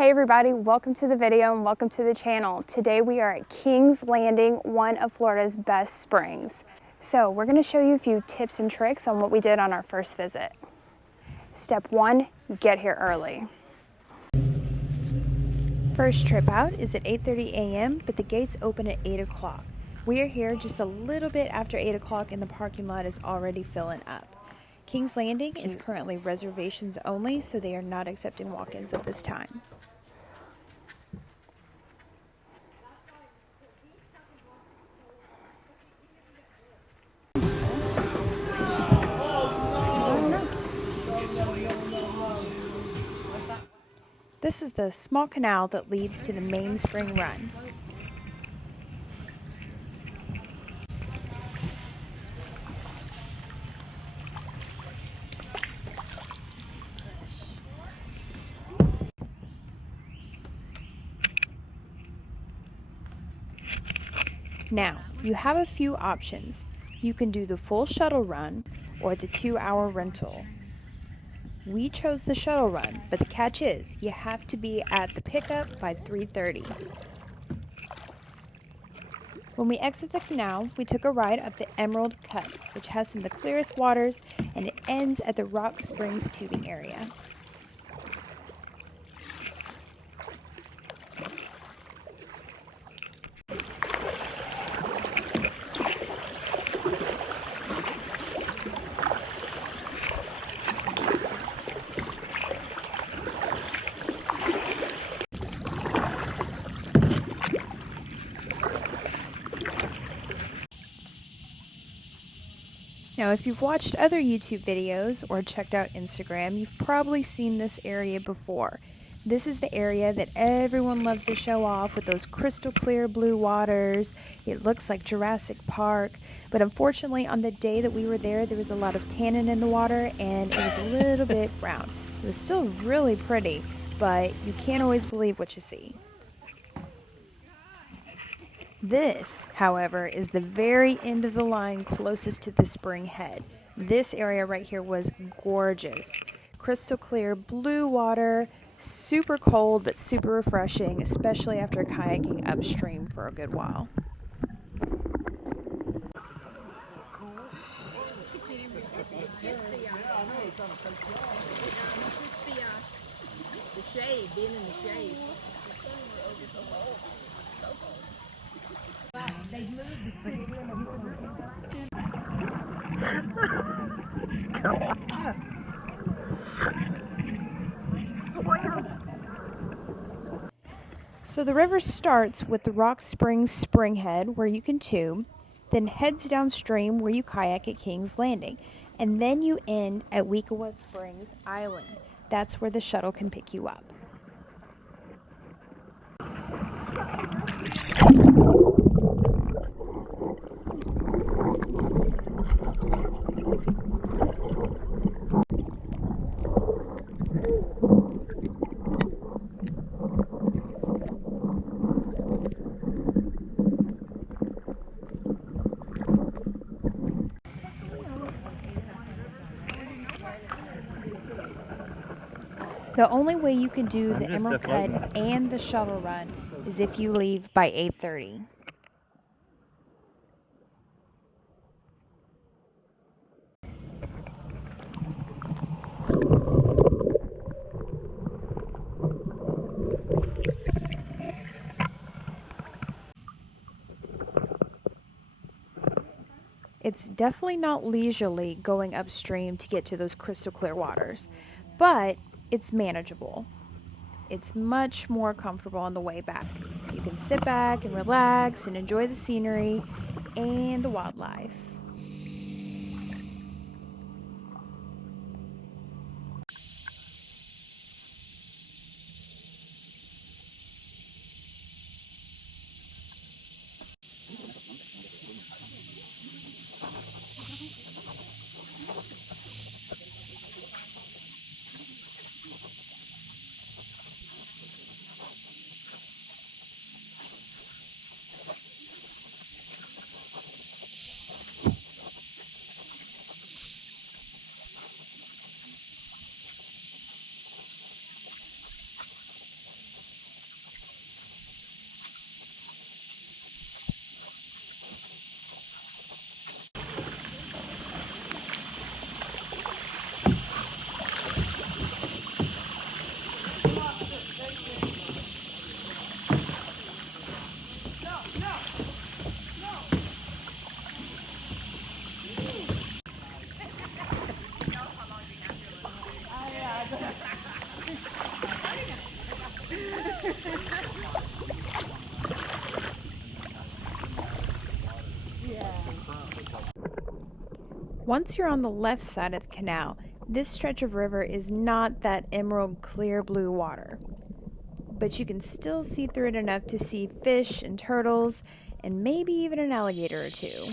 Hey everybody, welcome to the video and welcome to the channel. Today we are at Kings Landing, one of Florida's best springs. So we're going to show you a few tips and tricks on what we did on our first visit. Step 1, get here early. First trip out is at 8:30 a.m., but the gates open at 8 o'clock. We are here just a little bit after 8 o'clock and the parking lot is already filling up. Kings Landing is currently reservations only, so they are not accepting walk-ins at this time. This is the small canal that leads to the main spring run. Now, you have a few options. You can do the full shuttle run or the 2-hour rental. We chose the shuttle run, but the catch is you have to be at the pickup by 3:30. When we exit the canal, we took a ride up the Emerald Cut, which has some of the clearest waters, and it ends at the Rock Springs tubing area. Now, if you've watched other YouTube videos or checked out Instagram, you've probably seen this area before. This is the area that everyone loves to show off with those crystal clear blue waters. It looks like Jurassic Park, but unfortunately on the day that we were there, there was a lot of tannin in the water and it was a little bit brown. It was still really pretty, but you can't always believe what you see. This, however, is the very end of the line closest to the spring head. This area right here was gorgeous. Crystal clear blue water, super cold but super refreshing, especially after kayaking upstream for a good while. So the river starts with the Rock Springs Springhead, where you can tube, then heads downstream where you kayak at Kings Landing, and then you end at Weekawa Springs Island. That's where the shuttle can pick you up. The only way you can do the Emerald Cut and the shuttle run is if you leave by 8:30. It's definitely not leisurely going upstream to get to those crystal clear waters, but it's manageable. It's much more comfortable on the way back. You can sit back and relax and enjoy the scenery and the wildlife. Once you're on the left side of the canal, this stretch of river is not that emerald clear blue water, but you can still see through it enough to see fish and turtles and maybe even an alligator or two.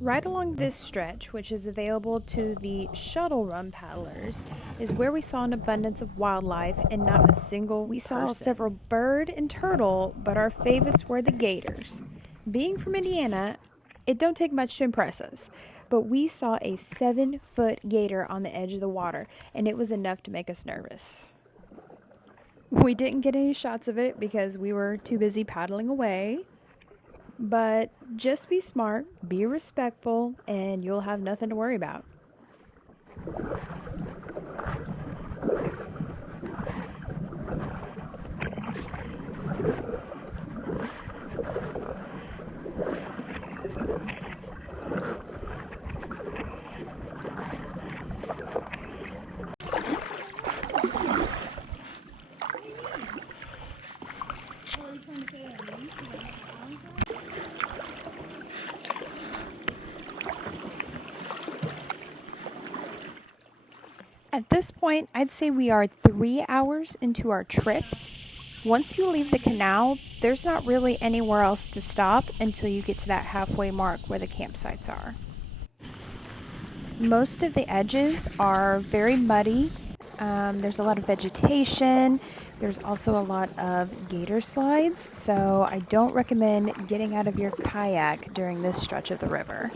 Right along this stretch, which is available to the shuttle run paddlers, is where we saw an abundance of wildlife and not a single person. We saw several bird and turtle, but our favorites were the gators. Being from Indiana, it don't take much to impress us, but we saw a 7-foot gator on the edge of the water, and it was enough to make us nervous. We didn't get any shots of it because we were too busy paddling away. But just be smart, be respectful, and you'll have nothing to worry about. At this point, I'd say we are 3 hours into our trip. Once you leave the canal, there's not really anywhere else to stop until you get to that halfway mark where the campsites are. Most of the edges are very muddy. There's a lot of vegetation. There's also a lot of gator slides, so I don't recommend getting out of your kayak during this stretch of the river.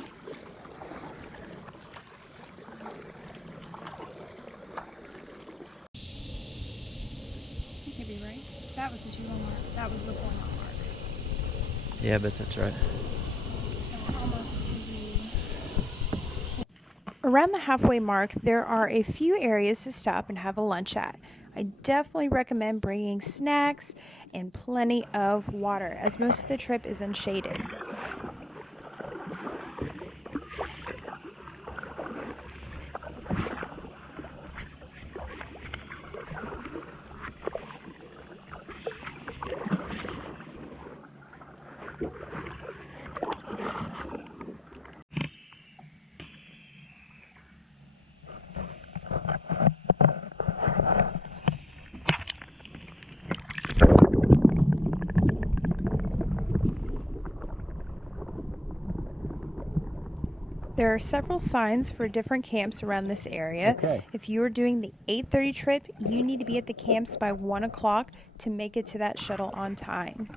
That was the 2 mile mark. That was the 4 mile mark. Yeah, but that's right. So almost to the... Around the halfway mark, there are a few areas to stop and have a lunch at. I definitely recommend bringing snacks and plenty of water, as most of the trip is unshaded. There are several signs for different camps around this area. Okay. If you are doing the 8:30 trip, you need to be at the camps by 1 o'clock to make it to that shuttle on time.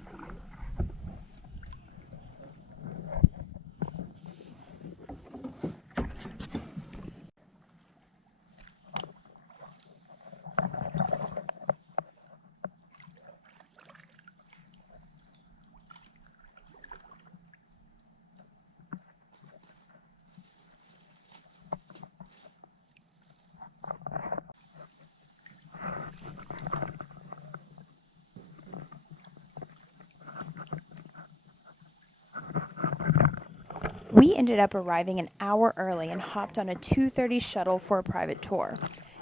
We ended up arriving an hour early and hopped on a 2:30 shuttle for a private tour.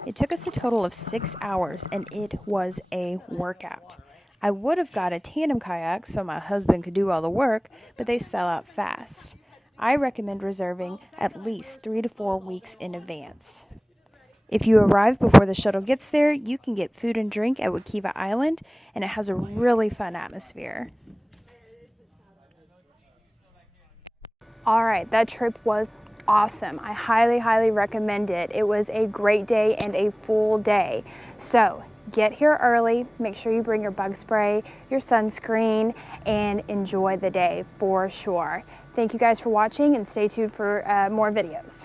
It took us a total of 6 hours and it was a workout. I would have got a tandem kayak so my husband could do all the work, but they sell out fast. I recommend reserving at least 3 to 4 weeks in advance. If you arrive before the shuttle gets there, you can get food and drink at Wakiva Island, and it has a really fun atmosphere. All right, that trip was awesome. I highly, highly recommend it. It was a great day and a full day. So get here early, make sure you bring your bug spray, your sunscreen, and enjoy the day for sure. Thank you guys for watching and stay tuned for more videos.